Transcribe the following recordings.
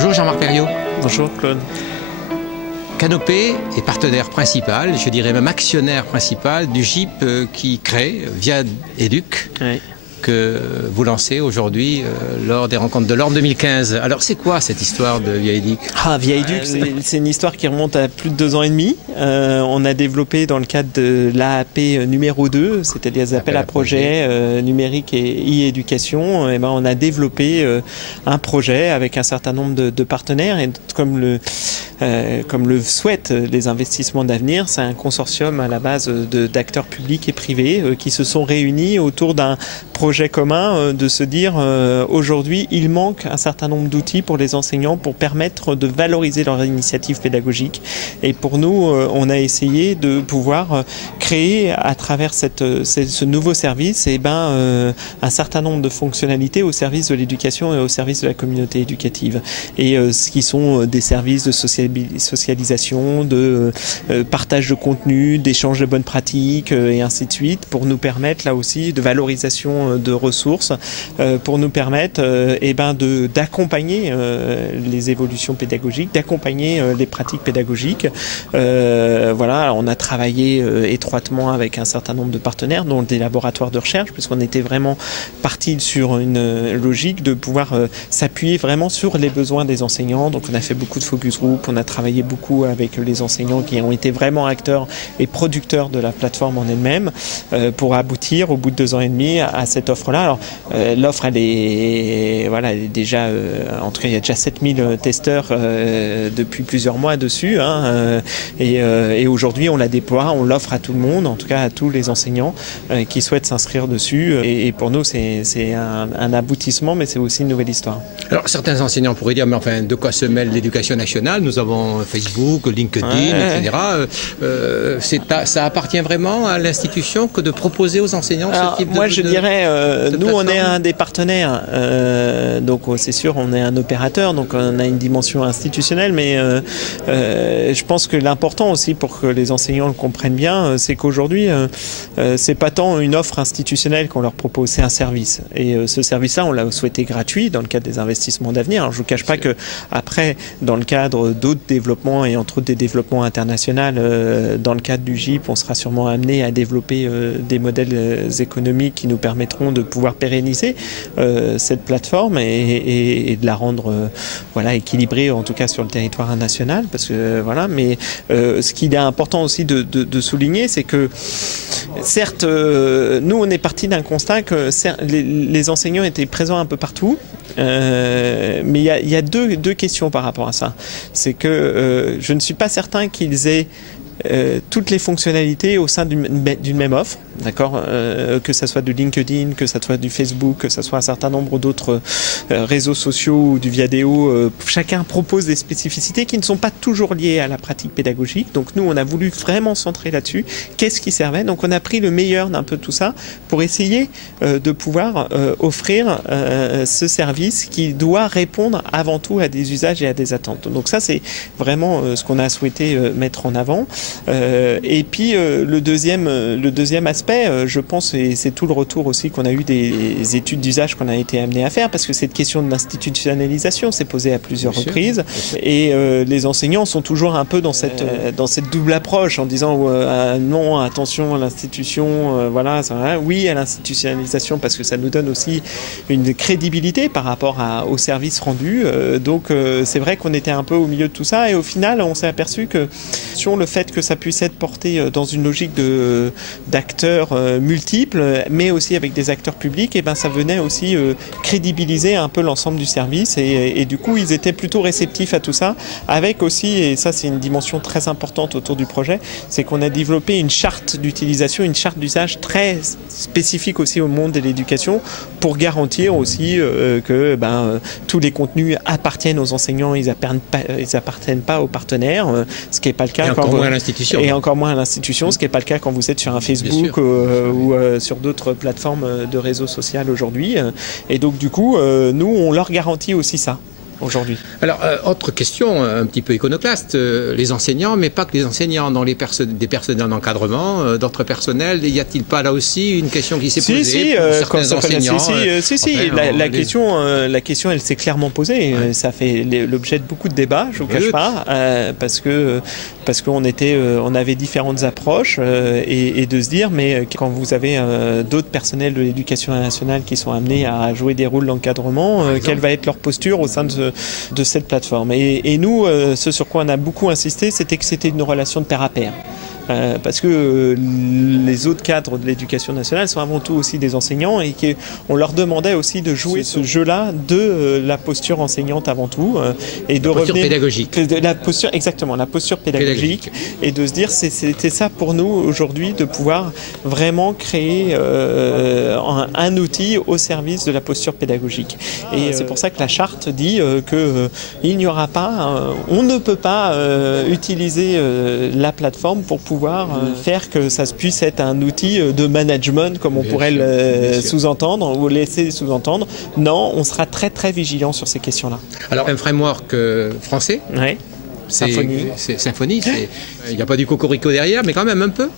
Bonjour Jean-Marc Perriot. Bonjour Claude. Canopé est partenaire principal, je dirais même actionnaire principal du GIP qui crée via Educ. Oui. Que vous lancez aujourd'hui lors des rencontres de l'Orne 2015. Alors c'est quoi cette histoire de Via Educ ? Via Educ, c'est une histoire qui remonte à plus de 2 ans et demi. On a développé dans le cadre de l'AAP numéro 2, c'était des appels à projets numériques et e-éducation. On a développé un projet avec un certain nombre de partenaires et comme le souhaitent les investissements d'avenir, c'est un consortium à la base d'acteurs publics et privés qui se sont réunis autour d'un projet commun de se dire aujourd'hui il manque un certain nombre d'outils pour les enseignants pour permettre de valoriser leur initiative pédagogique et pour nous on a essayé de pouvoir créer à travers ce nouveau service un certain nombre de fonctionnalités au service de l'éducation et au service de la communauté éducative et ce qui sont des services de socialisation, de partage de contenu, d'échange de bonnes pratiques et ainsi de suite pour nous permettre là aussi de valorisation de ressources pour nous permettre d'accompagner les évolutions pédagogiques, d'accompagner les pratiques pédagogiques. On a travaillé étroitement avec un certain nombre de partenaires, dont des laboratoires de recherche, puisqu'on était vraiment parti sur une logique de pouvoir s'appuyer vraiment sur les besoins des enseignants. Donc on a fait beaucoup de focus group, on a travaillé beaucoup avec les enseignants qui ont été vraiment acteurs et producteurs de la plateforme en elle-même pour aboutir au bout de 2 ans et demi à cette offre-là. Alors, l'offre, elle est déjà, en tout cas, il y a déjà 7000 testeurs depuis plusieurs mois dessus. Et aujourd'hui, on la déploie, on l'offre à tout le monde, en tout cas à tous les enseignants qui souhaitent s'inscrire dessus. Et pour nous, c'est un aboutissement, mais c'est aussi une nouvelle histoire. Alors, certains enseignants pourraient dire, mais enfin, de quoi se mêle l'éducation nationale ? Nous avons Facebook, LinkedIn, etc. Ça appartient vraiment à l'institution que de proposer aux enseignants ce type de... Moi, je dirais, nous, on est un des partenaires. Donc, c'est sûr, on est un opérateur, donc on a une dimension institutionnelle, mais je pense que l'important aussi pour que les enseignants le comprennent bien, c'est qu'aujourd'hui, c'est pas tant une offre institutionnelle qu'on leur propose, c'est un service. Et ce service-là, on l'a souhaité gratuit dans le cadre des investissements d'avenir. Alors, je vous cache pas que après, dans le cadre d'autres développements et entre autres des développements internationaux, dans le cadre du GIP, on sera sûrement amené à développer des modèles économiques qui nous permettront de pouvoir pérenniser cette plateforme et de la rendre équilibrée, en tout cas sur le territoire national. Parce que mais ce qu'il est important aussi de souligner, c'est que certes, nous on est parti d'un constat que les enseignants étaient présents un peu partout. Mais il y a deux questions par rapport à ça. C'est que je ne suis pas certain qu'ils aient toutes les fonctionnalités au sein d'une même offre, d'accord, que ça soit du LinkedIn, que ça soit du Facebook, que ça soit un certain nombre d'autres réseaux sociaux ou du Viadeo. Chacun propose des spécificités qui ne sont pas toujours liées à la pratique pédagogique. Donc nous, on a voulu vraiment centrer là-dessus. Qu'est-ce qui servait ? Donc on a pris le meilleur d'un peu tout ça pour essayer de pouvoir offrir ce service qui doit répondre avant tout à des usages et à des attentes. Donc ça, c'est vraiment ce qu'on a souhaité mettre en avant. Et puis le deuxième aspect, je pense, et c'est tout le retour aussi qu'on a eu des études d'usage qu'on a été amené à faire, parce que cette question de l'institutionnalisation s'est posée à plusieurs reprises, et les enseignants sont toujours un peu dans cette double approche en disant non, attention à l'institution, oui à l'institutionnalisation parce que ça nous donne aussi une crédibilité par rapport au service rendu. Donc c'est vrai qu'on était un peu au milieu de tout ça, et au final on s'est aperçu que sur le fait que ça puisse être porté dans une logique d'acteurs multiples, mais aussi avec des acteurs publics, et ça venait aussi crédibiliser un peu l'ensemble du service, et du coup ils étaient plutôt réceptifs à tout ça, avec aussi, et ça c'est une dimension très importante autour du projet, c'est qu'on a développé une charte d'utilisation, une charte d'usage très spécifique aussi au monde de l'éducation, pour garantir aussi que tous les contenus appartiennent aux enseignants, ils appartiennent pas aux partenaires, ce qui n'est pas le cas et encore moins à l'institution, ce qui n'est pas le cas quand vous êtes sur un Facebook ou sur d'autres plateformes de réseaux sociaux aujourd'hui. Et donc du coup, nous, on leur garantit aussi ça. aujourd'hui. Alors, autre question un petit peu iconoclaste, les enseignants, mais pas que les enseignants, dans des personnels d'encadrement, d'autres personnels, y a-t-il pas là aussi une question qui s'est posée pour certains enseignants la question, elle s'est clairement posée. Ouais. Ça fait l'objet de beaucoup de débats, je ne vous cache pas, parce qu'on avait différentes approches et de se dire, mais quand vous avez d'autres personnels de l'éducation nationale qui sont amenés à jouer des rôles d'encadrement, quelle va être leur posture au sein de cette plateforme. Et nous, ce sur quoi on a beaucoup insisté, c'était que c'était une relation de pair à pair. Parce que les autres cadres de l'éducation nationale sont avant tout aussi des enseignants et qu'on leur demandait aussi de jouer ce jeu-là de la posture enseignante avant tout et de posture pédagogique. La posture pédagogique et de se dire c'était ça pour nous aujourd'hui de pouvoir vraiment créer un outil au service de la posture pédagogique. Et c'est pour ça que la charte dit qu'il n'y aura pas, on ne peut pas utiliser la plateforme pour pouvoir faire que ça puisse être un outil de management comme on pourrait le sous-entendre ou laisser sous-entendre. Non, on sera très très vigilant sur ces questions-là. Alors un framework français. Oui. Symfony, il n'y a pas du cocorico derrière, mais quand même un peu.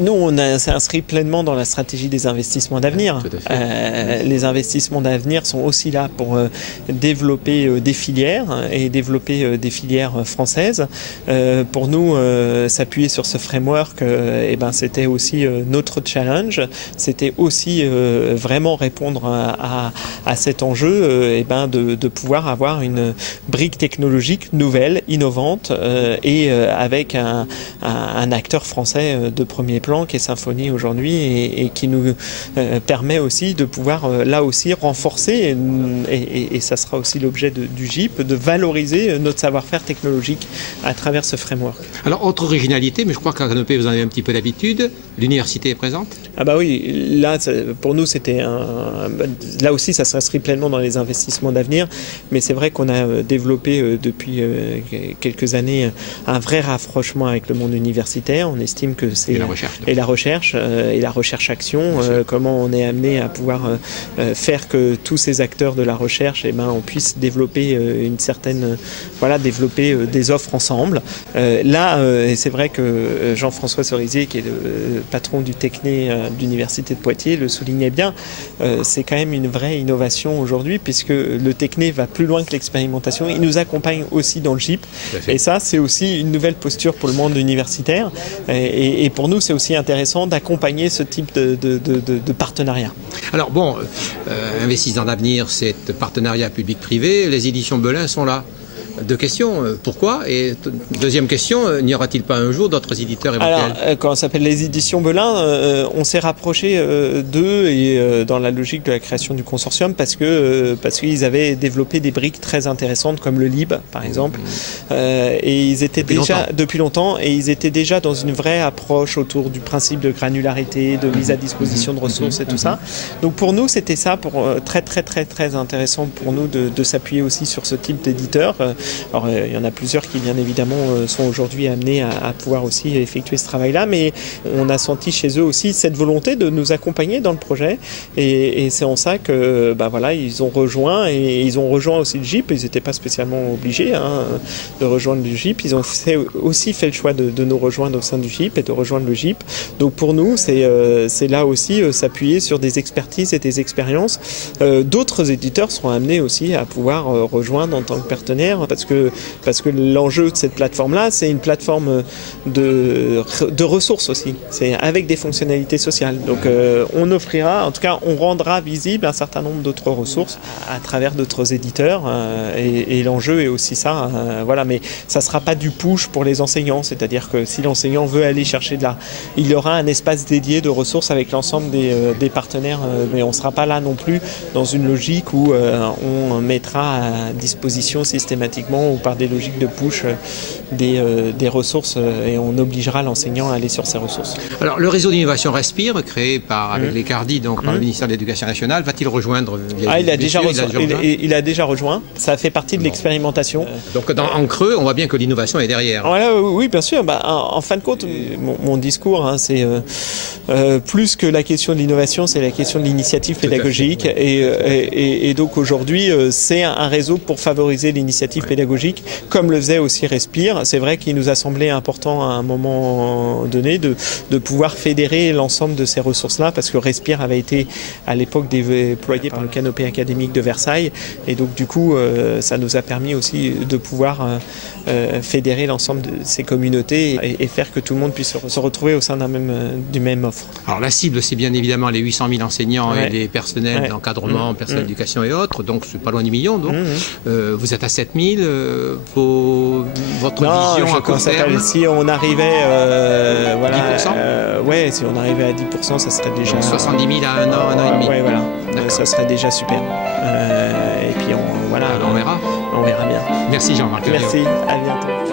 Nous, on s'est inscrit pleinement dans la stratégie des investissements d'avenir. Les investissements d'avenir sont aussi là pour développer des filières et développer des filières françaises. Pour nous, s'appuyer sur ce framework, c'était aussi notre challenge. C'était aussi vraiment répondre à cet enjeu, de pouvoir avoir une brique technologique nouvelle, innovante et avec un acteur français de premier plan qui est Symfony aujourd'hui et qui nous permet aussi de pouvoir là aussi renforcer et ça sera aussi l'objet du GIP, de valoriser notre savoir-faire technologique à travers ce framework. Alors autre originalité, mais je crois qu'à Canopé vous en avez un petit peu l'habitude, l'université est présente ? Oui, là pour nous c'était là aussi ça s'inscrit pleinement dans les investissements d'avenir, mais c'est vrai qu'on a développé depuis quelques années un vrai rapprochement avec le monde universitaire. On estime que c'est la recherche action, comment on est amené à pouvoir faire que tous ces acteurs de la recherche on puisse développer développer des offres ensemble. Et c'est vrai que Jean-François Cerisier, qui est le patron du Techné de l'Université de Poitiers, le soulignait bien. C'est quand même une vraie innovation aujourd'hui puisque le Techné va plus loin que l'expérimentation. Il nous accompagne aussi dans le GIP. Et ça, c'est aussi une nouvelle posture pour le monde universitaire. Et pour nous, c'est aussi intéressant d'accompagner ce type de partenariat. Alors Investissement d'avenir, c'est partenariat public-privé. Les éditions Belin sont là. Deux questions. Pourquoi ? Et deuxième question, n'y aura-t-il pas un jour d'autres éditeurs éventuels ? Alors, quand on s'appelle les éditions Belin, on s'est rapproché d'eux et dans la logique de la création du consortium parce qu'ils avaient développé des briques très intéressantes comme le LIB, par exemple. Et ils étaient depuis longtemps, et ils étaient déjà dans une vraie approche autour du principe de granularité, de mise à disposition de ressources et tout ça. Donc pour nous, c'était ça très très très très intéressant pour nous de s'appuyer aussi sur ce type d'éditeur. Alors, il y en a plusieurs qui, bien évidemment, sont aujourd'hui amenés à pouvoir aussi effectuer ce travail-là, mais on a senti chez eux aussi cette volonté de nous accompagner dans le projet, et c'est en ça que, ils ont rejoint aussi le GIP. Ils n'étaient pas spécialement obligés de rejoindre le GIP. Ils ont aussi fait le choix de nous rejoindre au sein du GIP et de rejoindre le GIP. Donc pour nous, c'est là aussi s'appuyer sur des expertises et des expériences. D'autres éditeurs seront amenés aussi à pouvoir rejoindre en tant que partenaire, parce que l'enjeu de cette plateforme-là, c'est une plateforme de ressources aussi. C'est avec des fonctionnalités sociales. Donc on offrira, en tout cas, on rendra visible un certain nombre d'autres ressources à travers d'autres éditeurs. Et l'enjeu est aussi ça. Mais ça ne sera pas du push pour les enseignants. C'est-à-dire que si l'enseignant veut aller chercher il y aura un espace dédié de ressources avec l'ensemble des partenaires. Mais on ne sera pas là non plus dans une logique où on mettra à disposition systématiquement automatiquement ou par des logiques de push des ressources et on obligera l'enseignant à aller sur ces ressources. Alors le réseau d'innovation Respire, créé avec les CARDI, donc par le ministère de l'Éducation nationale, va-t-il rejoindre il a déjà rejoint. Ça fait partie de l'expérimentation. Donc en creux, on voit bien que l'innovation est derrière. Voilà, oui, bien sûr. En fin de compte, mon discours, c'est plus que la question de l'innovation, c'est la question de l'initiative pédagogique. Et donc aujourd'hui, c'est un réseau pour favoriser l'initiative pédagogique, comme le faisait aussi Respire. C'est vrai qu'il nous a semblé important à un moment donné de pouvoir fédérer l'ensemble de ces ressources-là, parce que Respire avait été à l'époque déployé par le Canopé académique de Versailles. Et donc du coup, ça nous a permis aussi de pouvoir fédérer l'ensemble de ces communautés et faire que tout le monde puisse se retrouver au sein du même offre. Alors la cible, c'est bien évidemment les 800 000 enseignants et les personnels d'encadrement, personnels d'éducation et autres, donc c'est pas loin du million. Donc. Vous êtes à 7 000, votre vision à court terme? Si on arrivait 10%, si on arrivait à 10%, ça serait déjà... Donc 70 000 à un an et demi. Oui, voilà, ça serait déjà super. Et puis Alors on verra. On verra bien. Merci Jean-Marc. Merci, à bientôt.